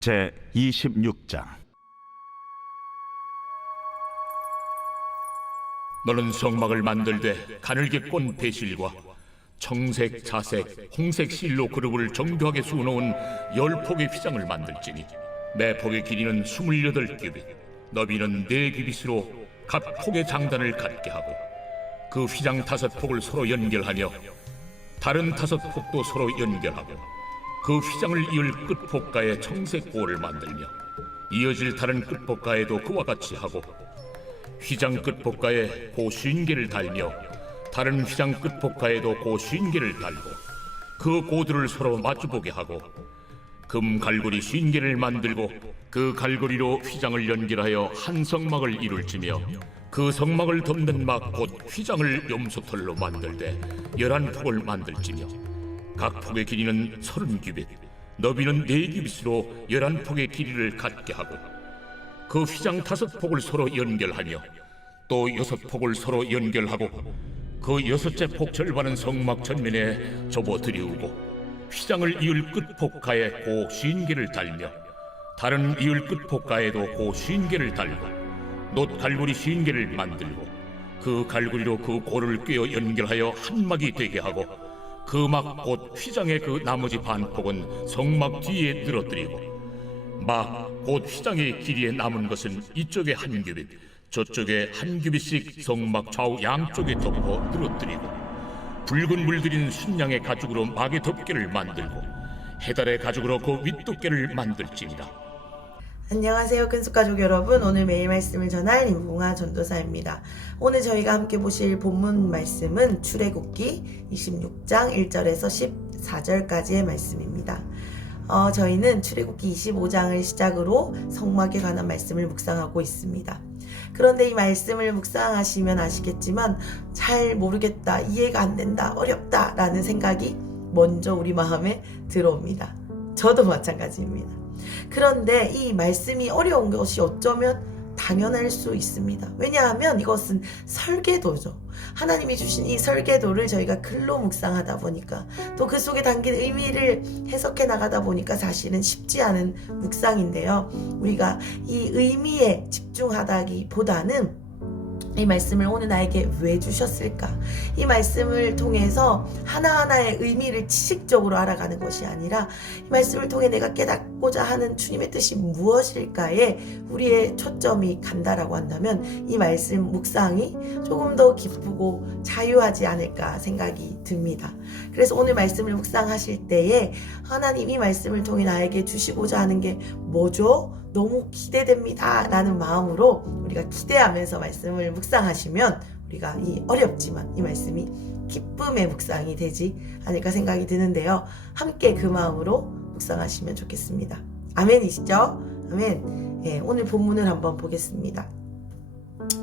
제26장. 너는 성막을 만들되 가늘게 꼰 배실과 청색, 자색, 홍색 실로 그룹을 정교하게 수놓은 10폭의 휘장을 만들지니 매 폭의 길이는 28규빗, 너비는 4규빗으로 각 폭의 장단을 갖게 하고 그 휘장 5폭을 서로 연결하며 다른 5폭도 서로 연결하고 그 휘장을 이을 끝폭가에 청색 고를 만들며 이어질 다른 끝폭가에도 그와 같이 하고 휘장 끝폭가에 고 50개를 달며 다른 휘장 끝폭가에도 고 50개를 달고 그 고들을 서로 마주보게 하고 금 갈고리 50개를 만들고 그 갈고리로 휘장을 연결하여 한 성막을 이룰지며 그 성막을 덮는 막 곧 휘장을 염소털로 만들되 11폭을 만들지며 각 폭의 길이는 30규빗, 너비는 4규빗으로 11폭의 길이를 갖게 하고 그 휘장 5폭을 서로 연결하며 또 6폭을 서로 연결하고 그 6째 폭 절반은 성막 전면에 접어 들이우고 휘장을 이을 끝폭가에 고 50개를 달며 다른 이을 끝폭가에도 고 50개를 달고 놋 갈고리 50개를 만들고 그 갈고리로 그 고를 꿰어 연결하여 한 막이 되게 하고 그 막 곧 휘장의 그 나머지 반폭은 성막 뒤에 늘어뜨리고 막 곧 휘장의 길이에 남은 것은 이쪽에 1규빗 저쪽에 1규빗씩 성막 좌우 양쪽에 덮어 늘어뜨리고 붉은 물들인 순양의 가죽으로 막의 덮개를 만들고 해달의 가죽으로 그 윗덮개를 만들지니라. 안녕하세요, 큰숙가족 여러분. 오늘 매일 말씀을 전할 임봉아 전도사입니다. 오늘 저희가 함께 보실 본문 말씀은 출애굽기 26장 1절에서 14절까지의 말씀입니다. 저희는 출애굽기 25장을 시작으로 성막에 관한 말씀을 묵상하고 있습니다. 그런데 이 말씀을 묵상하시면 아시겠지만 잘 모르겠다, 이해가 안 된다, 어렵다 라는 생각이 먼저 우리 마음에 들어옵니다. 저도 마찬가지입니다. 그런데 이 말씀이 어려운 것이 어쩌면 당연할 수 있습니다. 왜냐하면 이것은 설계도죠. 하나님이 주신 이 설계도를 저희가 글로 묵상하다 보니까 또 그 속에 담긴 의미를 해석해 나가다 보니까 사실은 쉽지 않은 묵상인데요. 우리가 이 의미에 집중하다기보다는 이 말씀을 오늘 나에게 왜 주셨을까? 이 말씀을 통해서 하나하나의 의미를 지식적으로 알아가는 것이 아니라 이 말씀을 통해 내가 깨닫고자 하는 주님의 뜻이 무엇일까에 우리의 초점이 간다라고 한다면 이 말씀 묵상이 조금 더 기쁘고 자유하지 않을까 생각이 듭니다. 그래서 오늘 말씀을 묵상하실 때에 하나님 이 말씀을 통해 나에게 주시고자 하는 게 뭐죠? 너무 기대됩니다 라는 마음으로 우리가 기대하면서 말씀을 묵상하시면 우리가 이 어렵지만 이 말씀이 기쁨의 묵상이 되지 않을까 생각이 드는데요. 함께 그 마음으로 묵상하시면 좋겠습니다. 아멘이시죠? 아멘. 네, 오늘 본문을 한번 보겠습니다.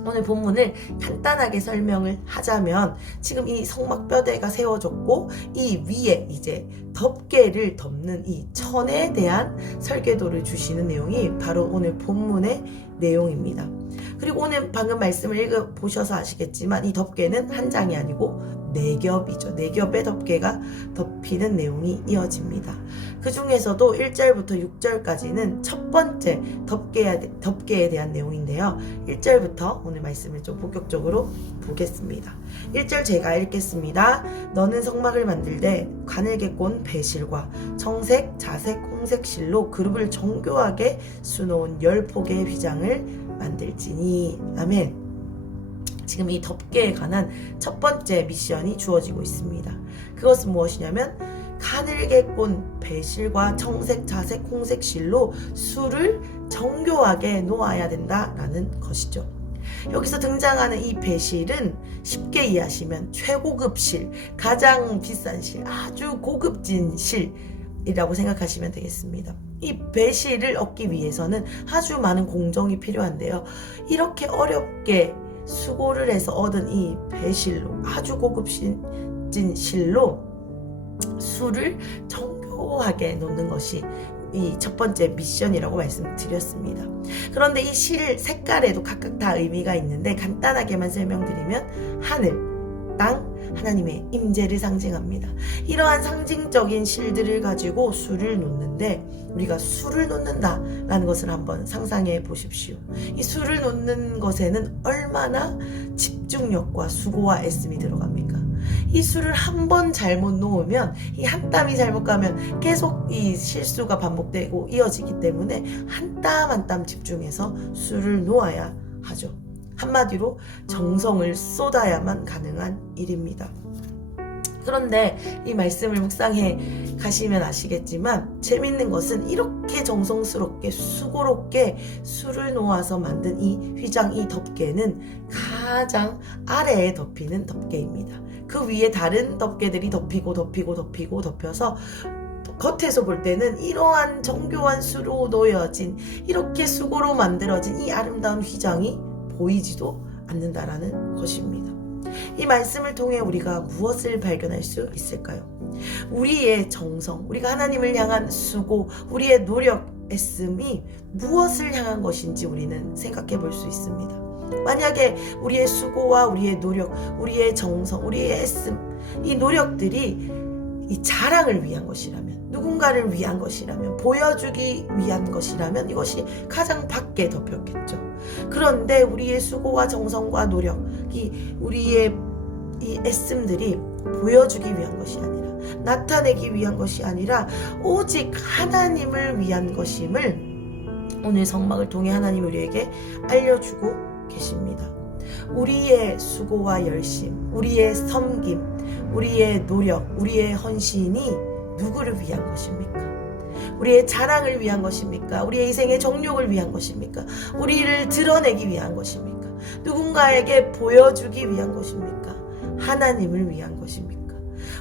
오늘 본문을 간단하게 설명을 하자면 지금 이 성막 뼈대가 세워졌고 이 위에 이제 덮개를 덮는 이 천에 대한 설계도를 주시는 내용이 바로 오늘 본문의 내용입니다. 그리고 오늘 방금 말씀을 읽어보셔서 아시겠지만 이 덮개는 한 장이 아니고 4겹이죠. 4겹의 덮개가 덮이는 내용이 이어집니다. 그 중에서도 1절부터 6절까지는 첫 번째 덮개에 대한 내용인데요. 1절부터 오늘 말씀을 좀 본격적으로 보겠습니다. 1절 제가 읽겠습니다. 너는 성막을 만들되 가늘게 꼰 배실과 청색, 자색, 홍색 실로 그룹을 정교하게 수놓은 10폭의 휘장을 만들지니. 아멘. 지금 이 덮개에 관한 첫 번째 미션이 주어지고 있습니다. 그것은 무엇이냐면 가늘게 꼰 배실과 청색, 자색, 홍색 실로 수를 정교하게 놓아야 된다라는 것이죠. 여기서 등장하는 이 배실은 쉽게 이해하시면 최고급 실, 가장 비싼 실, 아주 고급진 실이라고 생각하시면 되겠습니다. 이 배실을 얻기 위해서는 아주 많은 공정이 필요한데요. 이렇게 어렵게 수고를 해서 얻은 이 배실로 아주 고급진 실로 수를 정교하게 놓는 것이 이 첫 번째 미션이라고 말씀드렸습니다. 그런데 이 실 색깔에도 각각 다 의미가 있는데 간단하게만 설명드리면 하늘, 땅, 하나님의 임재를 상징합니다. 이러한 상징적인 실들을 가지고 술을 놓는데 우리가 술을 놓는다라는 것을 한번 상상해 보십시오. 이 술을 놓는 것에는 얼마나 집중력과 수고와 애씀이 들어갑니까? 이 술을 한 번 잘못 놓으면 이 한 땀이 잘못 가면 계속 이 실수가 반복되고 이어지기 때문에 한 땀 한 땀 집중해서 술을 놓아야 하죠. 한마디로 정성을 쏟아야만 가능한 일입니다. 그런데 이 말씀을 묵상해 가시면 아시겠지만 재밌는 것은 이렇게 정성스럽게 수고롭게 술을 놓아서 만든 이 휘장, 이 덮개는 가장 아래에 덮이는 덮개입니다. 그 위에 다른 덮개들이 덮여서 겉에서 볼 때는 이러한 정교한 수로 놓여진 이렇게 수고로 만들어진 이 아름다운 휘장이 보이지도 않는다라는 것입니다. 이 말씀을 통해 우리가 무엇을 발견할 수 있을까요? 우리의 정성, 우리가 하나님을 향한 수고, 우리의 노력, 애씀이 무엇을 향한 것인지 우리는 생각해 볼 수 있습니다. 만약에 우리의 수고와 우리의 노력, 우리의 정성, 우리의 애씀, 이 노력들이 이 자랑을 위한 것이라면, 누군가를 위한 것이라면, 보여주기 위한 것이라면 이것이 가장 밖에 덮였겠죠. 그런데 우리의 수고와 정성과 노력이 우리의 이 애씀들이 보여주기 위한 것이 아니라, 나타내기 위한 것이 아니라 오직 하나님을 위한 것임을 오늘 성막을 통해 하나님 우리에게 알려주고 계십니다. 우리의 수고와 열심, 우리의 섬김, 우리의 노력, 우리의 헌신이 누구를 위한 것입니까? 우리의 자랑을 위한 것입니까? 우리의 인생의 정욕을 위한 것입니까? 우리를 드러내기 위한 것입니까? 누군가에게 보여주기 위한 것입니까? 하나님을 위한 것입니까?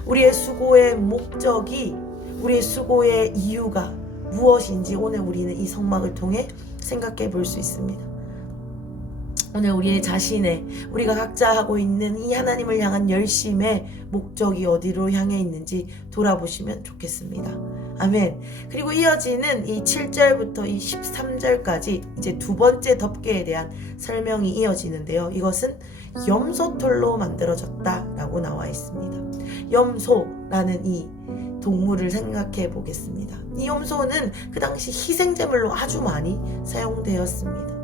우리의 수고의 목적이, 우리의 수고의 이유가 무엇인지 오늘 우리는 이 성막을 통해 생각해 볼 수 있습니다. 오늘 우리의 자신의, 우리가 각자 하고 있는 이 하나님을 향한 열심의 목적이 어디로 향해 있는지 돌아보시면 좋겠습니다. 아멘. 그리고 이어지는 이 7절부터 이 13절까지 이제 두 번째 덮개에 대한 설명이 이어지는데요. 이것은 염소털로 만들어졌다라고 나와 있습니다. 염소라는 이 동물을 생각해 보겠습니다. 이 염소는 그 당시 희생제물로 아주 많이 사용되었습니다.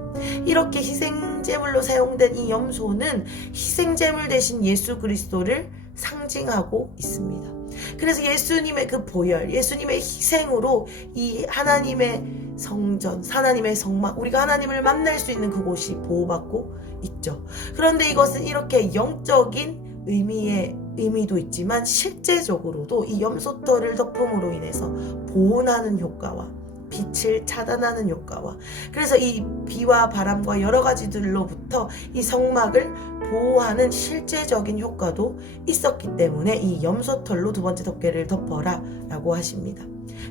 이렇게 희생제물로 사용된 이 염소는 희생제물 대신 예수 그리스도를 상징하고 있습니다. 그래서 예수님의 그 보혈, 예수님의 희생으로 이 하나님의 성전, 하나님의 성막, 우리가 하나님을 만날 수 있는 그곳이 보호받고 있죠. 그런데 이것은 이렇게 영적인 의미도 있지만 실제적으로도 이 염소털을 덮음으로 인해서 보온하는 효과와 빛을 차단하는 효과와, 그래서 이 비와 바람과 여러 가지들로부터 이 성막을 보호하는 실제적인 효과도 있었기 때문에 이 염소털로 두 번째 덮개를 덮어라 라고 하십니다.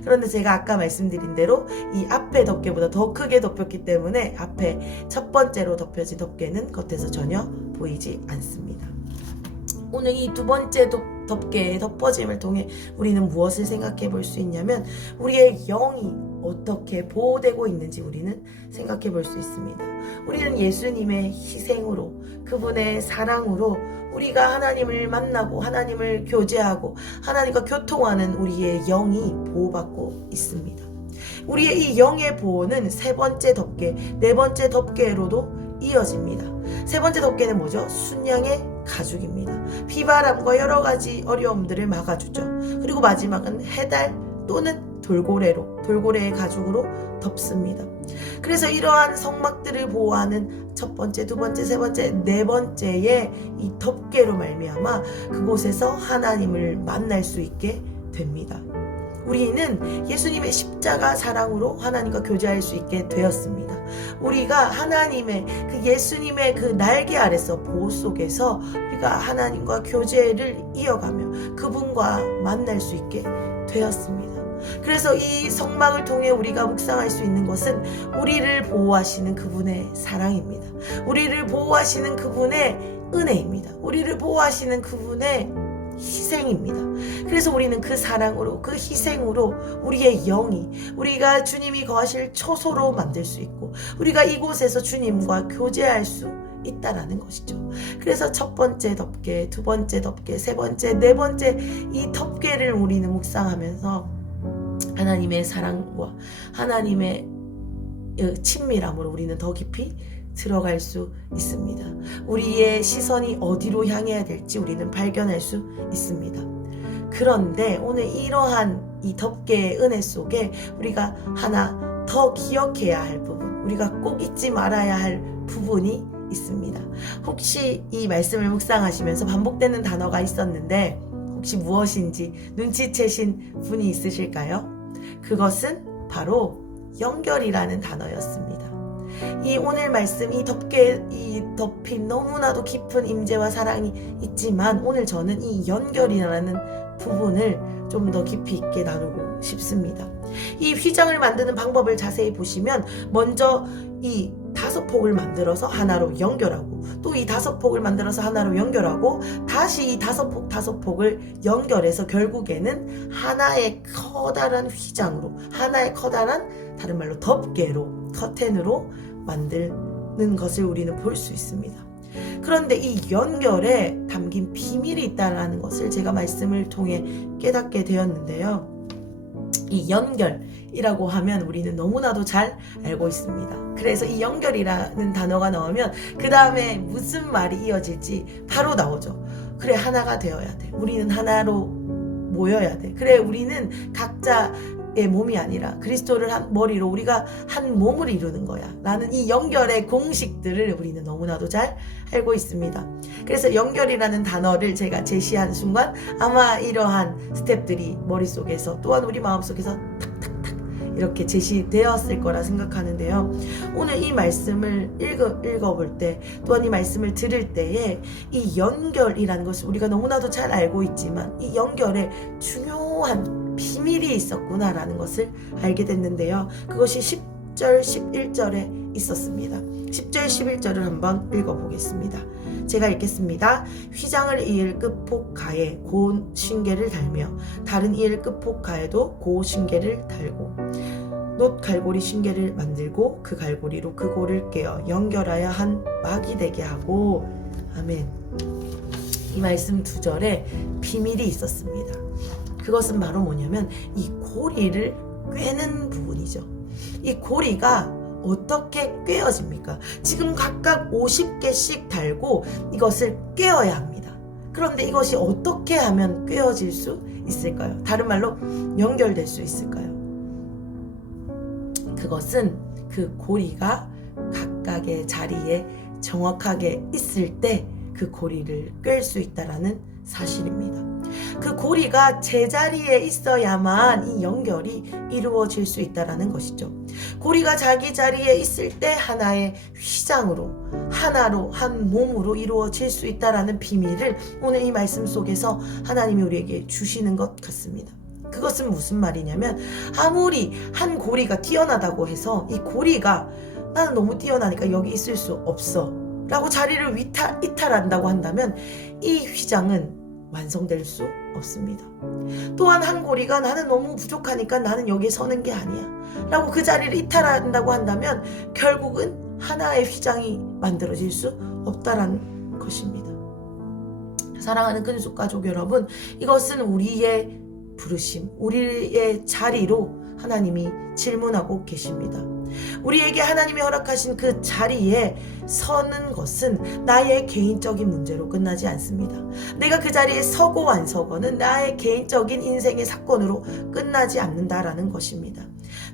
그런데 제가 아까 말씀드린 대로 이 앞에 덮개보다 더 크게 덮였기 때문에 앞에 첫 번째로 덮여진 덮개는 겉에서 전혀 보이지 않습니다. 오늘 이 두 번째 덮개의 덮어짐을 통해 우리는 무엇을 생각해 볼 수 있냐면 우리의 영이 어떻게 보호되고 있는지 우리는 생각해 볼 수 있습니다. 우리는 예수님의 희생으로, 그분의 사랑으로 우리가 하나님을 만나고 하나님을 교제하고 하나님과 교통하는 우리의 영이 보호받고 있습니다. 우리의 이 영의 보호는 세 번째 덮개, 네 번째 덮개로도 이어집니다. 세 번째 덮개는 뭐죠? 순양의 가죽입니다. 비바람과 여러 가지 어려움들을 막아주죠. 그리고 마지막은 해달 또는 돌고래의 가죽으로 덮습니다. 그래서 이러한 성막들을 보호하는 첫 번째, 두 번째, 세 번째, 네 번째의 이 덮개로 말미암아 그곳에서 하나님을 만날 수 있게 됩니다. 우리는 예수님의 십자가 사랑으로 하나님과 교제할 수 있게 되었습니다. 우리가 하나님의 그 예수님의 그 날개 아래서 보호 속에서 우리가 하나님과 교제를 이어가며 그분과 만날 수 있게 되었습니다. 그래서 이 성막을 통해 우리가 묵상할 수 있는 것은 우리를 보호하시는 그분의 사랑입니다. 우리를 보호하시는 그분의 은혜입니다. 우리를 보호하시는 그분의 희생입니다. 그래서 우리는 그 사랑으로, 그 희생으로 우리의 영이, 우리가 주님이 거하실 초소로 만들 수 있고 우리가 이곳에서 주님과 교제할 수 있다라는 것이죠. 그래서 첫 번째 덮개, 두 번째 덮개, 세 번째, 네 번째 이 덮개를 우리는 묵상하면서 하나님의 사랑과 하나님의 친밀함으로 우리는 더 깊이 들어갈 수 있습니다. 우리의 시선이 어디로 향해야 될지 우리는 발견할 수 있습니다. 그런데 오늘 이러한 이 덮개의 은혜 속에 우리가 하나 더 기억해야 할 부분, 우리가 꼭 잊지 말아야 할 부분이 있습니다. 혹시 이 말씀을 묵상하시면서 반복되는 단어가 있었는데 혹시 무엇인지 눈치채신 분이 있으실까요? 그것은 바로 연결이라는 단어였습니다. 이 오늘 말씀, 이 덮인 너무나도 깊은 임재와 사랑이 있지만 오늘 저는 이 연결이라는 부분을 좀 더 깊이 있게 나누고 싶습니다. 이 휘장을 만드는 방법을 자세히 보시면 먼저 이 5폭을 만들어서 하나로 연결하고 또 이 5폭을 만들어서 하나로 연결하고 다시 이 5폭을 연결해서 결국에는 하나의 커다란 휘장으로, 하나의 커다란 다른 말로 덮개로, 커튼으로 만드는 것을 우리는 볼 수 있습니다. 그런데 이 연결에 담긴 비밀이 있다는 것을 제가 말씀을 통해 깨닫게 되었는데요. 이 연결이라고 하면 우리는 너무나도 잘 알고 있습니다. 그래서 이 연결이라는 단어가 나오면 그 다음에 무슨 말이 이어질지 바로 나오죠. 그래, 하나가 되어야 돼. 우리는 하나로 모여야 돼. 그래, 우리는 각자의 몸이 아니라 그리스도를 한 머리로 우리가 한 몸을 이루는 거야 라는 이 연결의 공식들을 우리는 너무나도 잘 알고 있습니다. 그래서 연결이라는 단어를 제가 제시한 순간 아마 이러한 스텝들이 머릿속에서 또한 우리 마음속에서 탁탁탁 이렇게 제시되었을 거라 생각하는데요. 오늘 이 말씀을 읽어볼 때 또한 이 말씀을 들을 때에 이 연결이라는 것을 우리가 너무나도 잘 알고 있지만 이 연결에 중요한 비밀이 있었구나라는 것을 알게 됐는데요. 그것이 10절, 11절에 있었습니다. 10절, 11절을 한번 읽어보겠습니다. 제가 읽겠습니다. 휘장을 이을 끝폭가에 고운 신개를 달며 다른 이을 끝폭가에도 고운 신개를 달고 놋 갈고리 신개를 만들고 그 갈고리로 그 골을 깨어 연결하여 한 막이 되게 하고. 아멘. 이 말씀 2절에 비밀이 있었습니다. 그것은 바로 뭐냐면 이 고리를 꿰는 부분이죠. 이 고리가 어떻게 꿰어집니까? 지금 각각 50개씩 달고 이것을 꿰어야 합니다. 그런데 이것이 어떻게 하면 꿰어질 수 있을까요? 다른 말로 연결될 수 있을까요? 그것은 그 고리가 각각의 자리에 정확하게 있을 때 그 고리를 꿰 수 있다라는 사실입니다. 그 고리가 제자리에 있어야만 이 연결이 이루어질 수 있다라는 것이죠. 고리가 자기 자리에 있을 때 하나의 휘장으로, 하나로, 한 몸으로 이루어질 수 있다라는 비밀을 오늘 이 말씀 속에서 하나님이 우리에게 주시는 것 같습니다. 그것은 무슨 말이냐면 아무리 한 고리가 뛰어나다고 해서 이 고리가 나는 너무 뛰어나니까 여기 있을 수 없어 라고 자리를 이탈한다고 한다면 이 휘장은 완성될 수 없습니다. 또한 한 고리가 나는 너무 부족하니까 나는 여기에 서는 게 아니야 라고 그 자리를 이탈한다고 한다면 결국은 하나의 휘장이 만들어질 수 없다라는 것입니다. 사랑하는 근숙 가족 여러분, 이것은 우리의 부르심, 우리의 자리로 하나님이 질문하고 계십니다. 우리에게 하나님이 허락하신 그 자리에 서는 것은 나의 개인적인 문제로 끝나지 않습니다. 내가 그 자리에 서고 안 서고는 나의 개인적인 인생의 사건으로 끝나지 않는다라는 것입니다.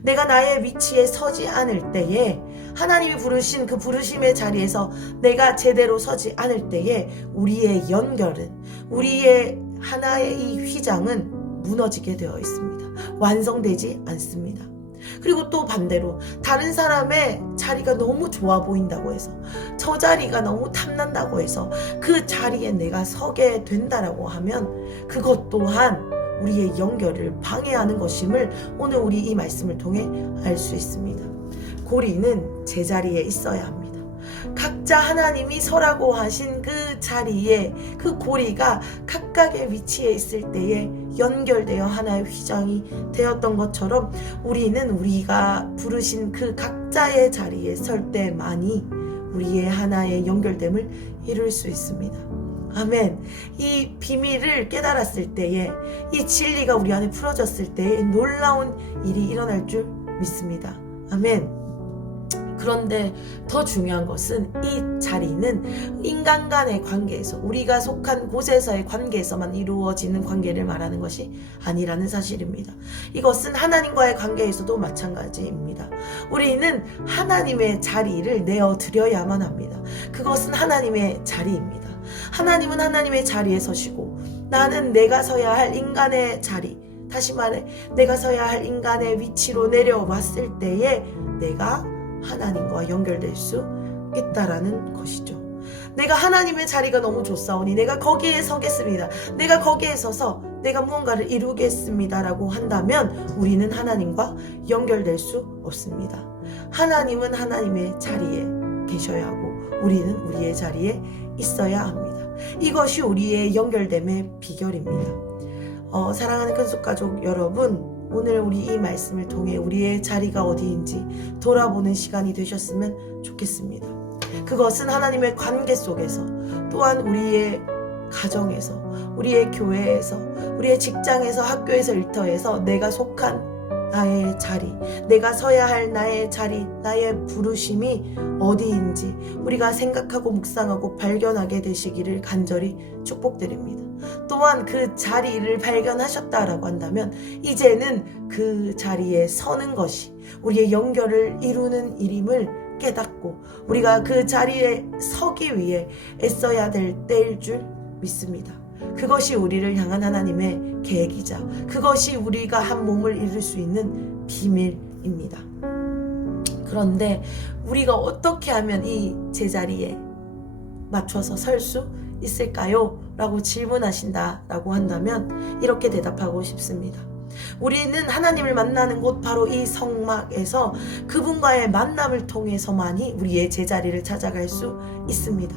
내가 나의 위치에 서지 않을 때에 하나님이 부르신 그 부르심의 자리에서 내가 제대로 서지 않을 때에 우리의 연결은, 우리의 하나의 이 휘장은 무너지게 되어 있습니다. 완성되지 않습니다. 그리고 또 반대로 다른 사람의 자리가 너무 좋아 보인다고 해서, 저 자리가 너무 탐난다고 해서 그 자리에 내가 서게 된다라고 하면 그것 또한 우리의 연결을 방해하는 것임을 오늘 우리 이 말씀을 통해 알 수 있습니다. 고리는 제자리에 있어야 합니다. 각자 하나님이 서라고 하신 그 자리에 그 고리가 각각의 위치에 있을 때에 연결되어 하나의 휘장이 되었던 것처럼 우리는 우리가 부르신 그 각자의 자리에 설 때만이 우리의 하나의 연결됨을 이룰 수 있습니다. 아멘. 이 비밀을 깨달았을 때에, 이 진리가 우리 안에 풀어졌을 때에 놀라운 일이 일어날 줄 믿습니다. 아멘. 그런데 더 중요한 것은 이 자리는 인간 간의 관계에서, 우리가 속한 곳에서의 관계에서만 이루어지는 관계를 말하는 것이 아니라는 사실입니다. 이것은 하나님과의 관계에서도 마찬가지입니다. 우리는 하나님의 자리를 내어드려야만 합니다. 그것은 하나님의 자리입니다. 하나님은 하나님의 자리에 서시고, 나는 내가 서야 할 인간의 자리, 다시 말해 내가 서야 할 인간의 위치로 내려왔을 때에 내가 하나님과 연결될 수 있다라는 것이죠. 내가 하나님의 자리가 너무 좋사오니 내가 거기에 서겠습니다. 내가 거기에 서서 내가 무언가를 이루겠습니다라고 한다면 우리는 하나님과 연결될 수 없습니다. 하나님은 하나님의 자리에 계셔야 하고 우리는 우리의 자리에 있어야 합니다. 이것이 우리의 연결됨의 비결입니다. 사랑하는 큰속가족 여러분, 오늘 우리 이 말씀을 통해 우리의 자리가 어디인지 돌아보는 시간이 되셨으면 좋겠습니다. 그것은 하나님의 관계 속에서, 또한 우리의 가정에서, 우리의 교회에서, 우리의 직장에서, 학교에서, 일터에서 내가 속한 나의 자리, 내가 서야 할 나의 자리, 나의 부르심이 어디인지 우리가 생각하고 묵상하고 발견하게 되시기를 간절히 축복드립니다. 또한 그 자리를 발견하셨다라고 한다면 이제는 그 자리에 서는 것이 우리의 연결을 이루는 일임을 깨닫고 우리가 그 자리에 서기 위해 애써야 될 때일 줄 믿습니다. 그것이 우리를 향한 하나님의 계획이자 그것이 우리가 한 몸을 이룰 수 있는 비밀입니다. 그런데 우리가 어떻게 하면 이 제자리에 맞춰서 설 수 있을까요? 라고 질문하신다라고 한다면 이렇게 대답하고 싶습니다. 우리는 하나님을 만나는 곳 바로 이 성막에서 그분과의 만남을 통해서만이 우리의 제자리를 찾아갈 수 있습니다.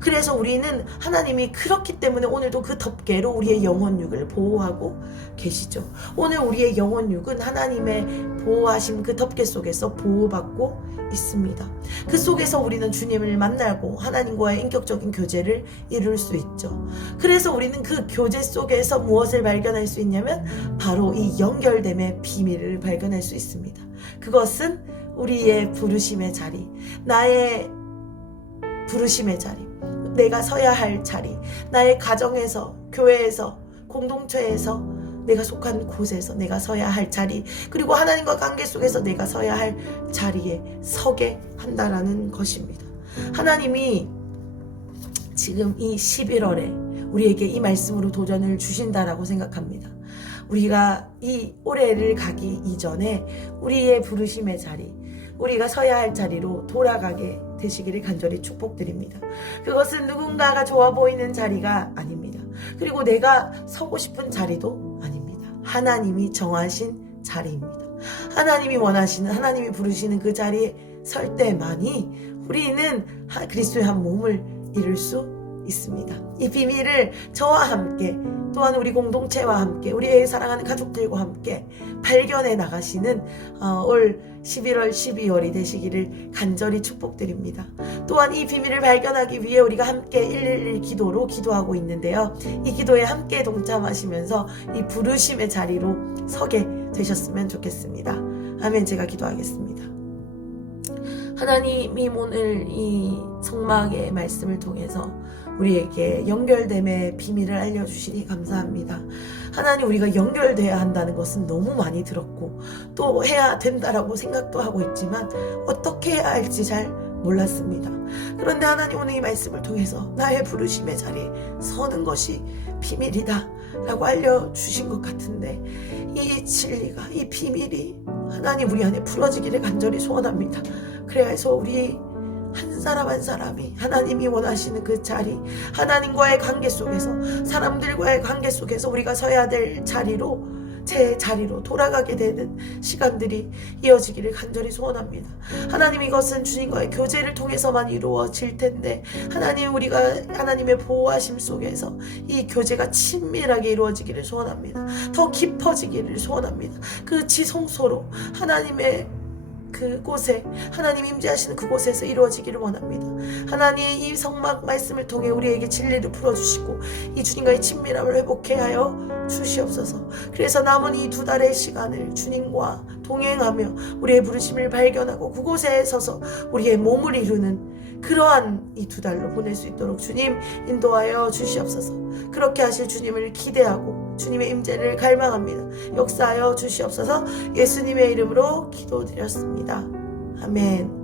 그래서 우리는 하나님이 그렇기 때문에 오늘도 그 덮개로 우리의 영혼육을 보호하고 계시죠. 오늘 우리의 영혼육은 하나님의 보호하심 그 덮개 속에서 보호받고 있습니다. 그 속에서 우리는 주님을 만나고 하나님과의 인격적인 교제를 이룰 수 있죠. 그래서 우리는 그 교제 속에서 무엇을 발견할 수 있냐면 바로 이 연결됨의 비밀을 발견할 수 있습니다. 그것은 우리의 부르심의 자리, 나의 부르심의 자리, 내가 서야 할 자리, 나의 가정에서, 교회에서, 공동체에서, 내가 속한 곳에서 내가 서야 할 자리, 그리고 하나님과 관계 속에서 내가 서야 할 자리에 서게 한다라는 것입니다. 하나님이 지금 이 11월에 우리에게 이 말씀으로 도전을 주신다라고 생각합니다. 우리가 이 올해를 가기 이전에 우리의 부르심의 자리, 우리가 서야 할 자리로 돌아가게 되시기를 간절히 축복드립니다. 그것은 누군가가 좋아 보이는 자리가 아닙니다. 그리고 내가 서고 싶은 자리도 아닙니다. 하나님이 정하신 자리입니다. 하나님이 원하시는, 하나님이 부르시는 그 자리에 설 때만이 우리는 그리스도의 한 몸을 이룰 수 있습니다. 이 비밀을 저와 함께, 또한 우리 공동체와 함께, 우리의 사랑하는 가족들과 함께 발견해 나가시는 올 11월, 12월이 되시기를 간절히 축복드립니다. 또한 이 비밀을 발견하기 위해 우리가 함께 111 기도로 기도하고 있는데요. 이 기도에 함께 동참하시면서 이 부르심의 자리로 서게 되셨으면 좋겠습니다. 아멘. 제가 기도하겠습니다. 하나님이 오늘 이 성막의 말씀을 통해서 우리에게 연결됨의 비밀을 알려주시니 감사합니다. 하나님, 우리가 연결돼야 한다는 것은 너무 많이 들었고 또 해야 된다라고 생각도 하고 있지만 어떻게 해야 할지 잘 몰랐습니다. 그런데 하나님, 오늘 이 말씀을 통해서 나의 부르심의 자리에 서는 것이 비밀이다 라고 알려주신 것 같은데, 이 진리가, 이 비밀이 하나님 우리 안에 풀어지기를 간절히 소원합니다. 그래서 우리 한 사람 한 사람이 하나님이 원하시는 그 자리, 하나님과의 관계 속에서, 사람들과의 관계 속에서 우리가 서야 될 자리로, 제 자리로 돌아가게 되는 시간들이 이어지기를 간절히 소원합니다. 하나님, 이것은 주님과의 교제를 통해서만 이루어질 텐데 하나님, 우리가 하나님의 보호하심 속에서 이 교제가 친밀하게 이루어지기를 소원합니다. 더 깊어지기를 소원합니다. 그 지성소로 하나님의 그곳에 하나님 임재하시는 그곳에서 이루어지기를 원합니다. 하나님 이 성막 말씀을 통해 우리에게 진리를 풀어주시고 이 주님과의 친밀함을 회복해 하여 주시옵소서. 그래서 남은 이 2달의 시간을 주님과 동행하며 우리의 부르심을 발견하고 그곳에 서서 우리의 몸을 이루는 그러한 이 2달로 보낼 수 있도록 주님 인도하여 주시옵소서. 그렇게 하실 주님을 기대하고 주님의 임재를 갈망합니다. 역사하여 주시옵소서. 예수님의 이름으로 기도드렸습니다. 아멘.